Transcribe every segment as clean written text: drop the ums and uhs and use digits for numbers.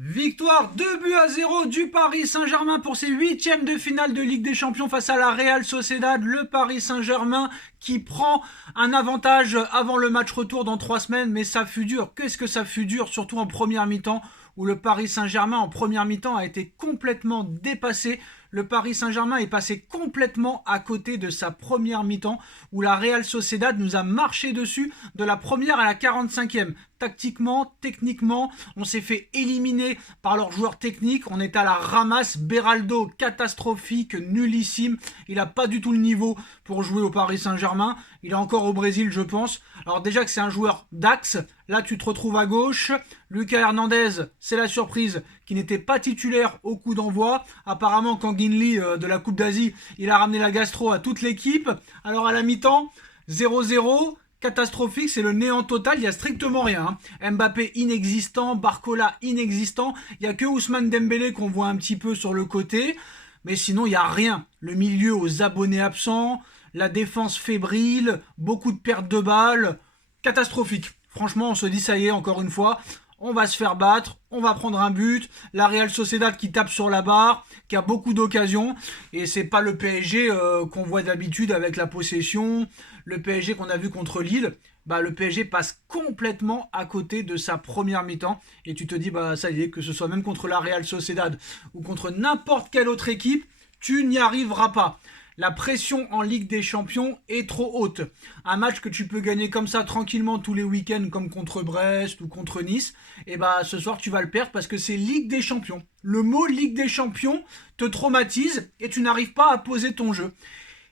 Victoire 2-0 du Paris Saint-Germain pour ses huitièmes de finale de Ligue des Champions face à la Real Sociedad. Le Paris Saint-Germain qui prend un avantage avant le match retour dans 3 semaines, mais ça fut dur. Qu'est-ce que ça fut dur, surtout en première mi-temps, où le Paris Saint-Germain en première mi-temps a été complètement dépassé. Le Paris Saint-Germain est passé complètement à côté de sa première mi-temps, où la Real Sociedad nous a marché dessus de la première à la 45e. Tactiquement, techniquement, on s'est fait éliminer par leurs joueurs techniques. On est à la ramasse. Beraldo, catastrophique, nullissime. Il n'a pas du tout le niveau pour jouer au Paris Saint-Germain. Il est encore au Brésil, je pense. Alors déjà que c'est un joueur d'axe, là tu te retrouves à gauche. Lucas Hernandez, c'est la surprise, qui n'était pas titulaire au coup d'envoi. Apparemment, Kangin Lee de la Coupe d'Asie, il a ramené la gastro à toute l'équipe. Alors à la mi-temps, 0-0. Catastrophique, c'est le néant total, il n'y a strictement rien. Mbappé inexistant, Barcola inexistant, il n'y a que Ousmane Dembélé qu'on voit un petit peu sur le côté, mais sinon il n'y a rien. Le milieu aux abonnés absents, la défense fébrile, beaucoup de pertes de balles, catastrophique. Franchement, on se dit ça y est, encore une fois, on va se faire battre, on va prendre un but, la Real Sociedad qui tape sur la barre, qui a beaucoup d'occasions, et c'est pas le PSG qu'on voit d'habitude avec la possession, le PSG qu'on a vu contre Lille. Bah, le PSG passe complètement à côté de sa première mi-temps, et tu te dis, bah ça y est, que ce soit même contre la Real Sociedad ou contre n'importe quelle autre équipe, tu n'y arriveras pas. La pression en Ligue des Champions est trop haute. Un match que tu peux gagner comme ça tranquillement tous les week-ends, comme contre Brest ou contre Nice, et bah ce soir tu vas le perdre parce que c'est Ligue des Champions. Le mot Ligue des Champions te traumatise et tu n'arrives pas à poser ton jeu.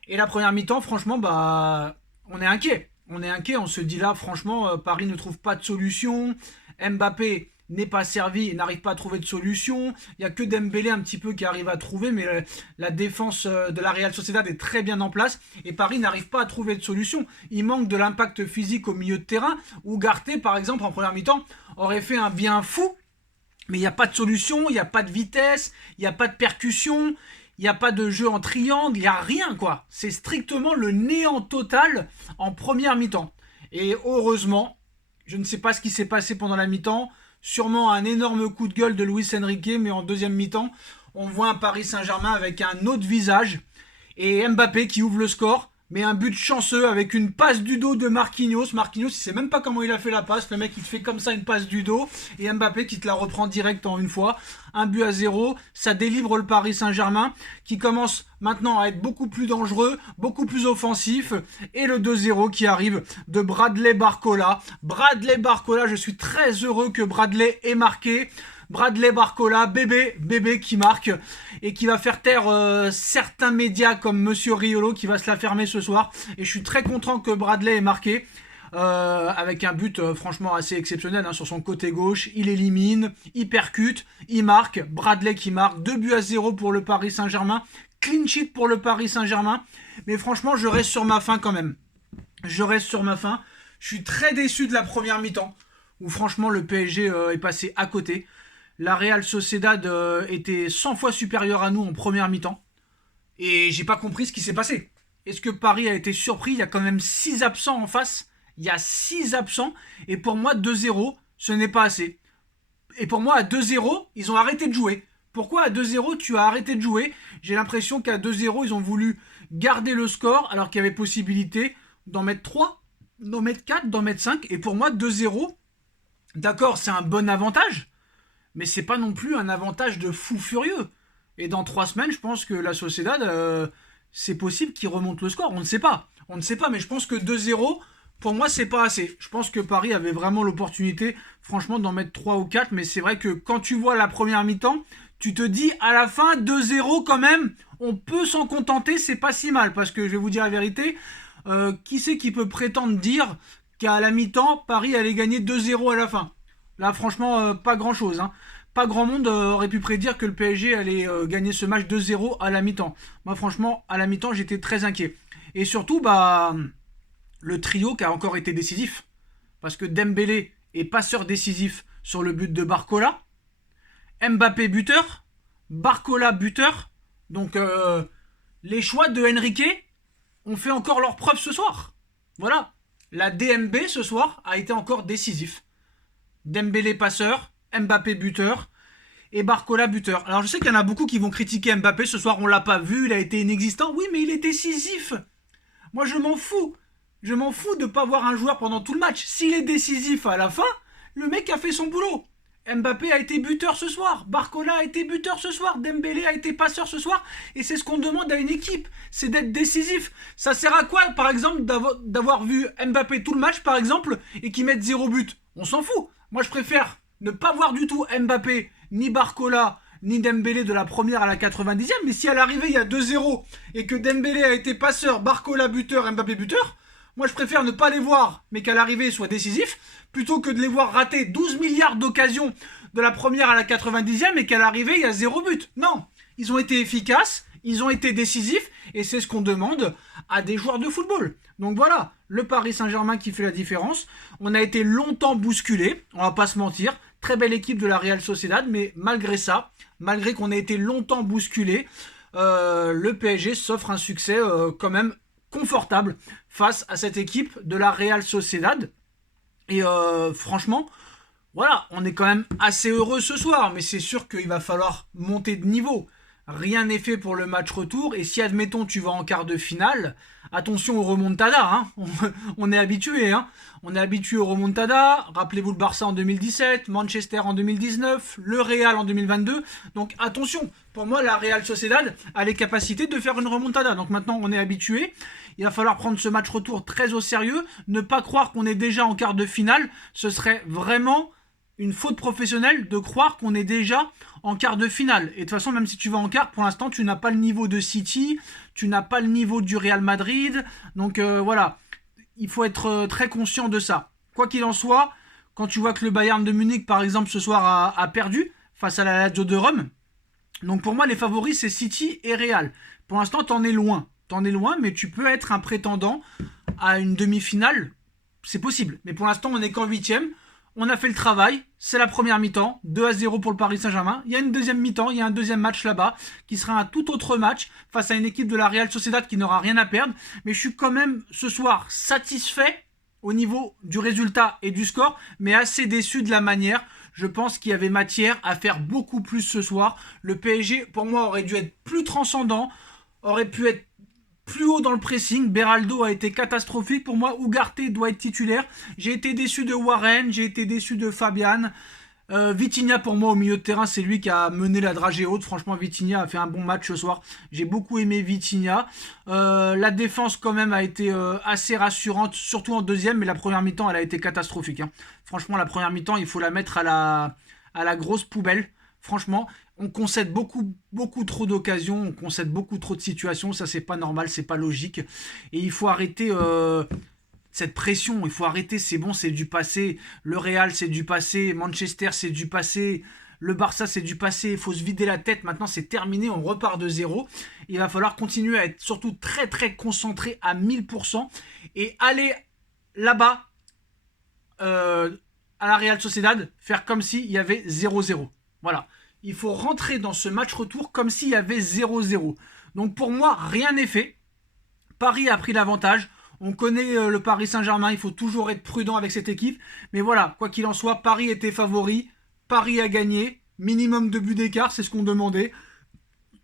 Et la première mi-temps, franchement, bah on est inquiet. On est inquiet, on se dit là, franchement, Paris ne trouve pas de solution. Mbappé n'est pas servi et n'arrive pas à trouver de solution. Il n'y a que Dembélé un petit peu qui arrive à trouver, mais la défense de la Real Sociedad est très bien en place et Paris n'arrive pas à trouver de solution. Il manque de l'impact physique au milieu de terrain. Ugarte, par exemple, en première mi-temps, aurait fait un bien fou, mais il n'y a pas de solution, il n'y a pas de vitesse, il n'y a pas de percussion, il n'y a pas de jeu en triangle, il n'y a rien quoi. C'est strictement le néant total en première mi-temps. Et heureusement, je ne sais pas ce qui s'est passé pendant la mi-temps, sûrement un énorme coup de gueule de Luis Enrique, mais en deuxième mi-temps, on voit un Paris Saint-Germain avec un autre visage, et Mbappé qui ouvre le score, mais un but chanceux avec une passe du dos de Marquinhos. Marquinhos, il sait même pas comment il a fait la passe. Le mec, il te fait comme ça une passe du dos. Et Mbappé qui te la reprend direct en une fois. 1-0. Ça délivre le Paris Saint-Germain qui commence maintenant à être beaucoup plus dangereux, beaucoup plus offensif. Et le 2-0 qui arrive de Bradley Barcola. Bradley Barcola, je suis très heureux que Bradley ait marqué. Bradley Barcola, bébé qui marque et qui va faire taire certains médias comme Monsieur Riolo qui va se la fermer ce soir. Et je suis très content que Bradley ait marqué avec un but franchement assez exceptionnel sur son côté gauche. Il élimine, il percute, il marque. Bradley qui marque, 2-0 pour le Paris Saint-Germain. Clean sheet pour le Paris Saint-Germain. Mais franchement, je reste sur ma faim quand même. Je reste sur ma faim. Je suis très déçu de la première mi-temps où franchement le PSG est passé à côté. La Real Sociedad était 100 fois supérieure à nous en première mi-temps. Et j'ai pas compris ce qui s'est passé. Est-ce que Paris a été surpris? Il y a quand même 6 absents en face. Il y a 6 absents. Et pour moi, 2-0, ce n'est pas assez. Et pour moi, à 2-0, ils ont arrêté de jouer. Pourquoi à 2-0, tu as arrêté de jouer? J'ai l'impression qu'à 2-0, ils ont voulu garder le score alors qu'il y avait possibilité d'en mettre 3, d'en mettre 4, d'en mettre 5. Et pour moi, 2-0, d'accord, c'est un bon avantage. Mais c'est pas non plus un avantage de fou furieux. Et dans 3 semaines, je pense que la Sociedad, c'est possible qu'il remonte le score. On ne sait pas. On ne sait pas, mais je pense que 2-0, pour moi, c'est pas assez. Je pense que Paris avait vraiment l'opportunité, franchement, d'en mettre 3 ou 4. Mais c'est vrai que quand tu vois la première mi-temps, tu te dis, à la fin, 2-0 quand même, on peut s'en contenter, c'est pas si mal. Parce que je vais vous dire la vérité, qui c'est qui peut prétendre dire qu'à la mi-temps, Paris allait gagner 2-0 à la fin? Là, franchement, pas grand-chose. Pas grand monde aurait pu prédire que le PSG allait gagner ce match 2-0 à la mi-temps. Moi, franchement, à la mi-temps, j'étais très inquiet. Et surtout, bah, le trio qui a encore été décisif. Parce que Dembélé est passeur décisif sur le but de Barcola. Mbappé buteur. Barcola buteur. Donc, les choix de Enrique ont fait encore leur preuve ce soir. Voilà. La DMB ce soir a été encore décisif. Dembélé passeur, Mbappé buteur. et Barcola buteur. Alors je sais qu'il y en a beaucoup qui vont critiquer Mbappé ce soir, on l'a pas vu, il a été inexistant. Oui, mais il est décisif. Moi je m'en fous. Je m'en fous de pas voir un joueur pendant tout le match. S'il est décisif à la fin, le mec a fait son boulot. Mbappé a été buteur ce soir, Barcola a été buteur ce soir, Dembélé a été passeur ce soir, et c'est ce qu'on demande à une équipe, c'est d'être décisif. Ça sert à quoi, par exemple, d'avoir vu Mbappé tout le match, par exemple, et qu'il mette 0 but? On s'en fout. Moi, je préfère ne pas voir du tout Mbappé, ni Barcola, ni Dembélé de la première à la 90e, mais si à l'arrivée, il y a 2-0, et que Dembélé a été passeur, Barcola buteur, Mbappé buteur, moi, je préfère ne pas les voir, mais qu'à l'arrivée, soit décisif, plutôt que de les voir rater 12 milliards d'occasions de la première à la 90e et qu'à l'arrivée, il y a 0 but. Non, ils ont été efficaces, ils ont été décisifs, et c'est ce qu'on demande à des joueurs de football. Donc voilà, le Paris Saint-Germain qui fait la différence. On a été longtemps bousculé, on va pas se mentir. Très belle équipe de la Real Sociedad, mais malgré ça, malgré qu'on ait été longtemps bousculé, le PSG s'offre un succès quand même confortable face à cette équipe de la Real Sociedad. Et franchement, voilà, on est quand même assez heureux ce soir, mais c'est sûr qu'il va falloir monter de niveau. Rien n'est fait pour le match retour, et si admettons tu vas en quart de finale, attention au remontada, hein. On est habitué, hein. On est habitué au remontada. Rappelez-vous le Barça en 2017, Manchester en 2019, le Real en 2022. Donc attention, pour moi la Real Sociedad a les capacités de faire une remontada. Donc maintenant on est habitué. Il va falloir prendre ce match retour très au sérieux, ne pas croire qu'on est déjà en quart de finale. Ce serait vraiment une faute professionnelle de croire qu'on est déjà en quart de finale. Et de toute façon, même si tu vas en quart, pour l'instant, tu n'as pas le niveau de City, tu n'as pas le niveau du Real Madrid. Donc voilà, il faut être très conscient de ça. Quoi qu'il en soit, quand tu vois que le Bayern de Munich, par exemple, ce soir a perdu face à la Lazio de Rome, donc pour moi, les favoris, c'est City et Real. Pour l'instant, t'en es loin. T'en es loin, mais tu peux être un prétendant à une demi-finale. C'est possible. Mais pour l'instant, on n'est qu'en 8e. On a fait le travail, c'est la première mi-temps, 2-0 pour le Paris Saint-Germain. Il y a une deuxième mi-temps, il y a un deuxième match là-bas, qui sera un tout autre match, face à une équipe de la Real Sociedad qui n'aura rien à perdre. Mais je suis quand même, ce soir, satisfait au niveau du résultat et du score, mais assez déçu de la manière. Je pense qu'il y avait matière à faire beaucoup plus ce soir. Le PSG, pour moi, aurait dû être plus transcendant, aurait pu être plus haut dans le pressing. Beraldo a été catastrophique pour moi. Ugarte doit être titulaire. J'ai été déçu de Warren, j'ai été déçu de Fabian. Vitinha pour moi au milieu de terrain, c'est lui qui a mené la dragée haute. Franchement, Vitinha a fait un bon match ce soir. J'ai beaucoup aimé Vitinha. La défense quand même a été assez rassurante, surtout en deuxième, mais la première mi-temps elle a été catastrophique, hein. Franchement, la première mi-temps il faut la mettre à la grosse poubelle. Franchement, on concède beaucoup trop d'occasions, on concède beaucoup trop de situations, ça c'est pas normal, c'est pas logique. Et il faut arrêter cette pression, il faut arrêter, c'est bon, c'est du passé. Le Real c'est du passé, Manchester c'est du passé, le Barça c'est du passé, il faut se vider la tête, maintenant c'est terminé, on repart de zéro. Il va falloir continuer à être surtout très très concentré à 1000% et aller là-bas à la Real Sociedad, faire comme s'il y avait 0-0. Voilà. Il faut rentrer dans ce match retour comme s'il y avait 0-0. Donc pour moi, rien n'est fait. Paris a pris l'avantage. On connaît le Paris Saint-Germain. Il faut toujours être prudent avec cette équipe. Mais voilà, quoi qu'il en soit, Paris était favori. Paris a gagné. Minimum de buts d'écart, c'est ce qu'on demandait.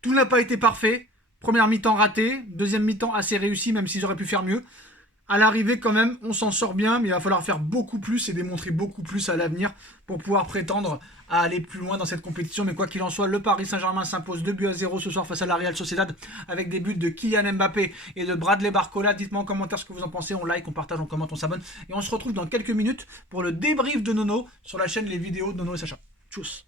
Tout n'a pas été parfait. Première mi-temps ratée. Deuxième mi-temps assez réussie, même s'ils auraient pu faire mieux. À l'arrivée, quand même, on s'en sort bien, mais il va falloir faire beaucoup plus et démontrer beaucoup plus à l'avenir pour pouvoir prétendre à aller plus loin dans cette compétition. Mais quoi qu'il en soit, le Paris Saint-Germain s'impose 2-0 ce soir face à la Real Sociedad avec des buts de Kylian Mbappé et de Bradley Barcola. Dites-moi en commentaire ce que vous en pensez. On like, on partage, on commente, on s'abonne. Et on se retrouve dans quelques minutes pour le débrief de Nono sur la chaîne Les Vidéos de Nono et Sacha. Tchuss.